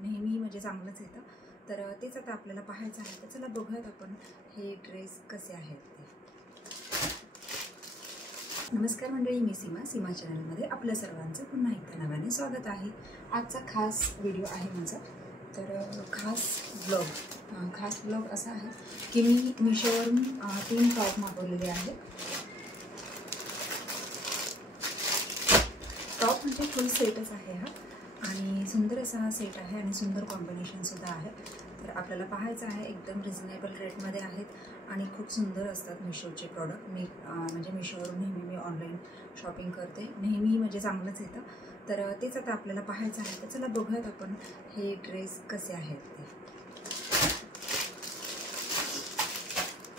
नेहमी म्हणजे चांगलंच येतं. तर तेच आता आपल्याला पाहायचं आहे. तर चला बघूयात आपण हे ड्रेस कसे आहेत ते. नमस्कार मंडळी, मी सीमा चॅनलमध्ये आपल्या सर्वांचं पुन्हा एकदा नव्याने स्वागत आहे. आजचा खास व्हिडिओ आहे माझा. तर खास ब्लॉग असा आहे की मी मिशोवरून 3 टॉप मागवलेले आहेत. टॉप म्हणजे फुल सेटच आहे हा, आणि सुंदर असा हा सेट आहे आणि सुंदर कॉम्बिनेशनसुद्धा आहे. तर आपल्याला पाहायचं आहे. एकदम रिझनेबल रेटमध्ये आहेत आणि खूप सुंदर असतात मिशोचे प्रॉडक्ट. म्हणजे मिशोवरून नेहमी मी ऑनलाईन शॉपिंग करते, नेहमी म्हणजे चांगलंच येतं. तर तेच आता आपल्याला पाहायचं आहे. तर चला बघूयात आपण हे ड्रेस कसे आहेत ते.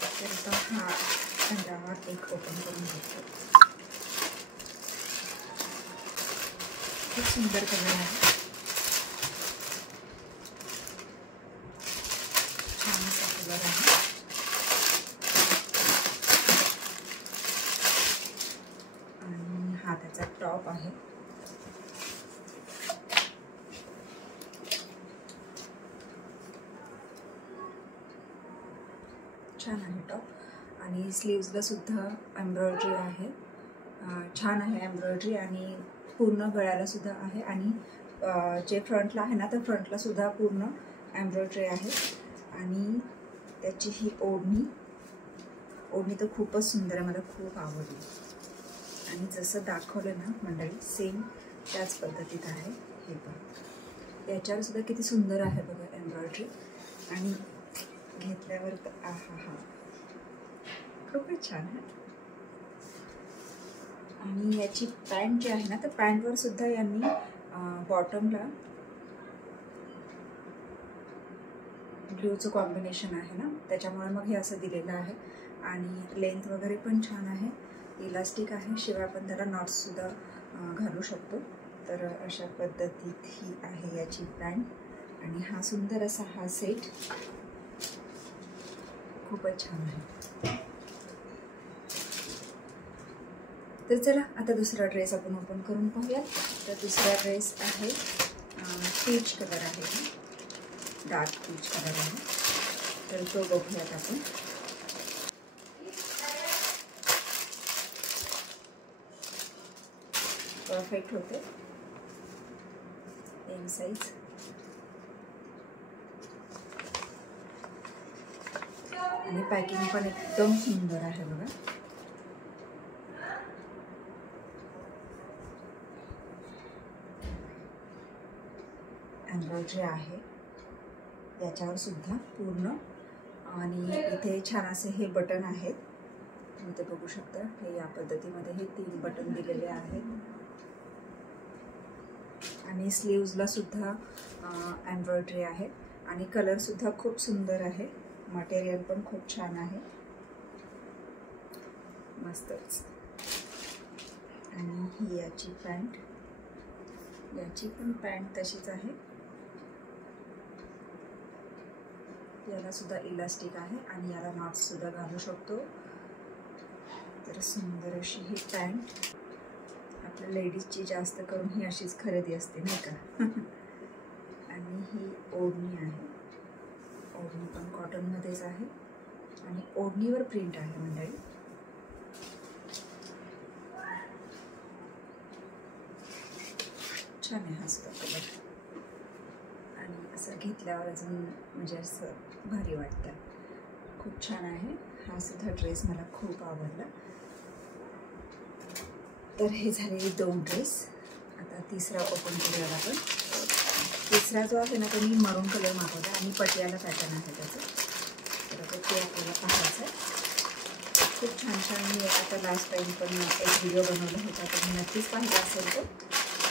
तर आता हा पंधरावा एक ओपन करून घेतो. खूप सुंदर कलर आहे, छान असा कलर आहे. आणि हा त्याचा टॉप आहे. छान आहे टॉप, आणि स्लीव्सला सुद्धा एम्ब्रॉयडरी आहे. छान आहे एम्ब्रॉयडरी, आणि पूर्ण गळ्याला सुद्धा आहे. आणि जे फ्रंटला आहे ना, तर फ्रंटला सुद्धा पूर्ण एम्ब्रॉयडरी आहे. आणि त्याची ही ओढणी तर खूपच सुंदर आहे, मला खूप आवडली. आणि जसं दाखवलं ना मंडळी, सेम त्याच पद्धतीत आहे. हे बघा, याच्यावर सुद्धा किती सुंदर आहे बघा एम्ब्रॉयडरी. आणि घेतल्यावर तर आहा, खूपच छान आहे. आणि याची पॅन्ट जी आहे ना, तर पॅन्टवर सुद्धा यांनी बॉटमला ब्ल्यूचं कॉम्बिनेशन आहे ना, त्याच्यामुळे मग हे असं दिलेलं आहे. आणि लेंथ वगैरे पण छान आहे, इलास्टिक आहे, शिवाय आपण त्याला नॉट्ससुद्धा घालू शकतो. तर अशा पद्धतीत ही आहे याची पॅन्ट. आणि हा सुंदर असा हा सेट खूपच छान आहे. तर चला आता दुसरा ड्रेस आपण ओपन करून पाहूया. तर दुसरा ड्रेस आहे पीच कलर आहे, डार्क पीच कलर आहे. तर तो बघूयात आपण. परफेक्ट होते, एम साईज. आणि पॅकिंग पण एकदम सुंदर आहे बघा. एम्ब्रॉयडरी आहे याच्यावर सुद्धा पूर्ण. आणि इथे छान असे हे बटन आहेत, तुम्ही ते बघू शकता. हे या पद्धतीमध्ये हे 3 बटन दिलेले आहेत. आणि स्लीव्सला सुद्धा एम्ब्रॉयडरी आहे. आणि कलर सुद्धा खूप सुंदर आहे, मटेरियल पण खूप छान आहे, मस्तच. आणि ही याची पॅन्ट, याची पण पॅन्ट तशीच आहे. याला सुद्धा इलास्टिक आहे आणि याला नॉट्स सुद्धा घालू शकतो. तर सुंदर अशी ही पॅन्ट. आपल्या लेडीजची जास्त करून ही अशीच खरेदी असते नाही का. आणि ही ओढणी आहे, ओढणी पण कॉटनमध्येच आहे. आणि ओढणीवर प्रिंट आहे मंडळी. छान आहे हा सुद्धा कलर. आणि असं घेतल्यावर अजून म्हणजे असं भारी वाटतं, खूप छान आहे. हा सुद्धा ड्रेस मला खूप आवडला. तर हे झाले 2 ड्रेस. आता तिसरा ओपन करूया आपण. तिसरा जो आहे ना, तो मी मरून कलर मागवला आणि पटियाला पॅटर्न आहे त्याचं. तर आता ते आपल्याला पाहायचं आहे. खूप छान छान. मी आता लास्ट टाईम पण एक व्हिडिओ बनवला होता, तर मी नक्कीच पाहिला असेल तो.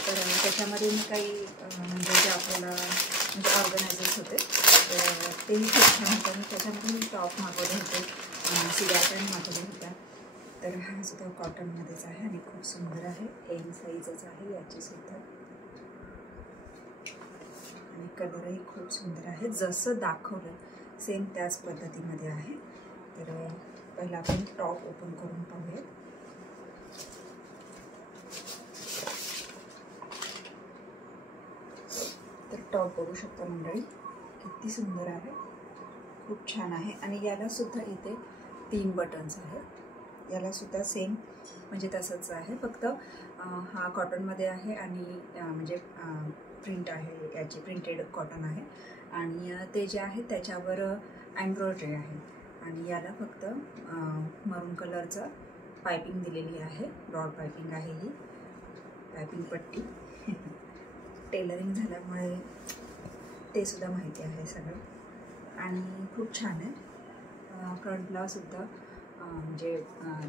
तर त्याच्यामध्ये मी काही म्हणजे जे आपल्याला म्हणजे ऑर्गनायझर्स होते, तर तेही खूप छान होतं. आणि त्याच्यामध्ये मी टॉप मागवले होते, सिगा पॅन्ट मागवल्या होत्या. तर हा सुद्धा कॉटनमध्येच आहे आणि खूप सुंदर आहे, एम साईजच आहे याची सुद्धा. आणि कलरही खूप सुंदर आहे, जसं दाखवलं सेम त्याच पद्धतीमध्ये आहे. तर पहिला आपण टॉप ओपन करून पाहूया. तर टॉप बघू शकता मंडळी, किती सुंदर आहे, खूप छान आहे. आणि याला सुद्धा इथे 3 बटन्स आहेत. याला सुद्धा सेम म्हणजे तसंच आहे, फक्त हा कॉटनमध्ये आहे आणि म्हणजे प्रिंट आहे, याची प्रिंटेड कॉटन आहे. आणि ते जे आहे त्याच्यावर एम्ब्रॉयडरी आहे. आणि याला फक्त मरून कलरचं पायपिंग दिलेली आहे, ब्रॉड पायपिंग आहे ही पायपिंग पट्टी. टेलरिंग झाल्यामुळे ते सुद्धा माहिती आहे सगळं. आणि खूप छान आहे. फ्रंटला सुद्धा म्हणजे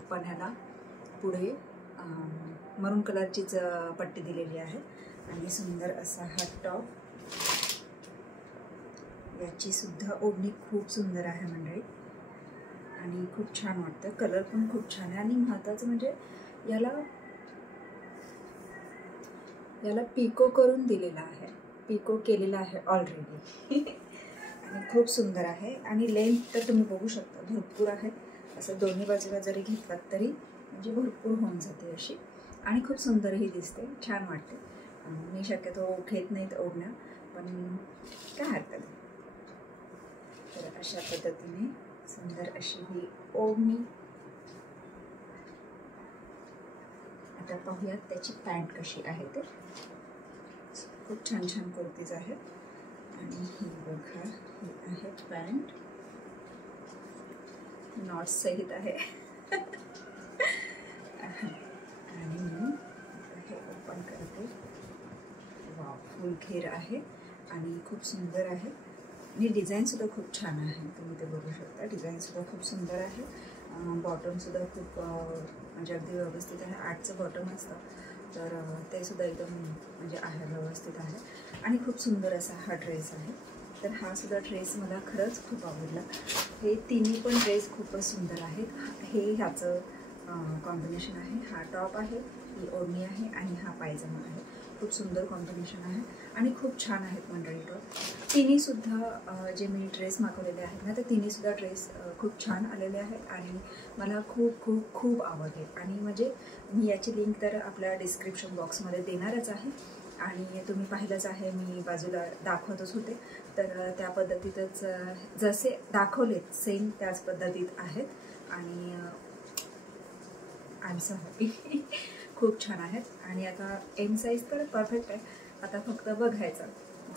पण्याला पुढे मरून कलरचीच पट्टी दिलेली आहे. आणि सुंदर असा हा टॉप. याची सुद्धा ओढणी खूप सुंदर आहे मंडळी आणि खूप छान वाटतं. कलर पण खूप छान आहे. आणि महत्त्वाचं म्हणजे याला पिको करून दिलेला आहे, पिको केलेला आहे ऑलरेडी. आणि खूप सुंदर आहे. आणि लेंथ तर तुम्ही बघू शकता भरपूर आहे. असं दोन्ही बाजूला जरी घेतलात तरी म्हणजे भरपूर होऊन जाते अशी. आणि खूप सुंदरही दिसते, छान वाटते. मी शक्यतो घेत नाहीत ओढण्या, पण काय हरकत नाही. तर अशा पद्धतीने सुंदर अशी ही ओढणी. आता पाहूयात त्याची पॅन्ट कशी आहे ते. खूप छान छान कुर्तीज आहेत. आणि ही बघा, ही आहे पॅन्ट, नॉट्स सहित आहे. आणि मी हे ओपन करते. वाव, फुल घेर आहे आणि खूप सुंदर आहे. आणि डिझाईनसुद्धा खूप छान आहे, तुम्ही ते बघू शकता. डिझाईनसुद्धा खूप सुंदर आहे. बॉटमसुद्धा खूप म्हणजे अगदी व्यवस्थित आहे. 8चं बॉटम असतं, तर ते सुद्धा एकदम म्हणजे आहे, व्यवस्थित आहे. आणि खूप सुंदर असा हा ड्रेस आहे. तर हा सुद्धा ड्रेस मला खरंच खूप आवडला. हे तिन्ही पण ड्रेस खूपच सुंदर आहेत. हे ह्याचं कॉम्बिनेशन आहे. हा टॉप आहे, ही ओढणी आहे आणि हा पायजमा आहे. खूप सुंदर कॉम्बिनेशन आहे आणि खूप छान आहेत मंडळी टॉप. तिन्हीसुद्धा जे मी ड्रेस मागवलेले आहेत ना, ते तिन्हीसुद्धा ड्रेस खूप छान आलेले आहेत आणि मला खूप खूप खूप आवडले. आणि म्हणजे मी याची लिंक तर आपल्या डिस्क्रिप्शन बॉक्समध्ये देणारच आहे. आणि तुम्ही पाहिलंच आहे, मी बाजूला दाखवतच होते. तर त्या पद्धतीतच जसे दाखवलेत सेम त्याच पद्धतीत आहेत. आणि आय सॉरी, खूप छान आहेत. आणि आता एम साईज तर परफेक्ट आहे. आता फक्त बघायचं,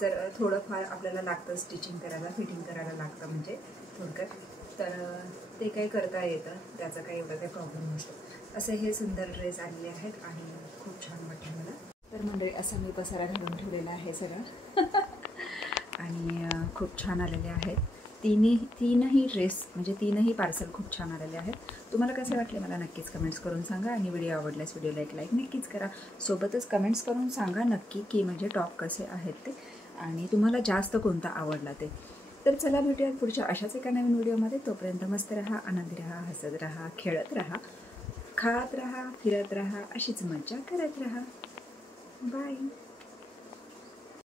जर थोडंफार आपल्याला लागतं स्टिचिंग करायला, फिटिंग करायला लागतं म्हणजे थोडक्यात, तर ते काही करता येतं, त्याचा काही एवढा काही प्रॉब्लेम नसतो. असे हे सुंदर ड्रेस आलेले आहेत आणि खूप छान वाटलं मला. तर मंडळी असा मी पसारा घालून ठेवलेला आहे सगळं. आणि खूप छान आलेले आहेत. तीनही ड्रेस म्हणजे तीनही पार्सल खूप छान आलेले आहेत. तुम्हाला कसे वाटले मला नक्कीच कमेंट्स करून सांगा. आणि व्हिडिओ आवडल्यास व्हिडिओला एक लाईक नक्कीच करा. सोबतच कमेंट्स करून सांगा नक्की की म्हणजे टॉप कसे आहेत ते आणि तुम्हाला जास्त कोणता आवडला ते. तर चला भेटूया पुढच्या अशाच एका नवीन व्हिडिओमध्ये. तोपर्यंत मस्त राहा, आनंदी राहा, हसत राहा, खेळत राहा, खात राहा, फिरत राहा, अशीच मज्जा करत राहा. बाय.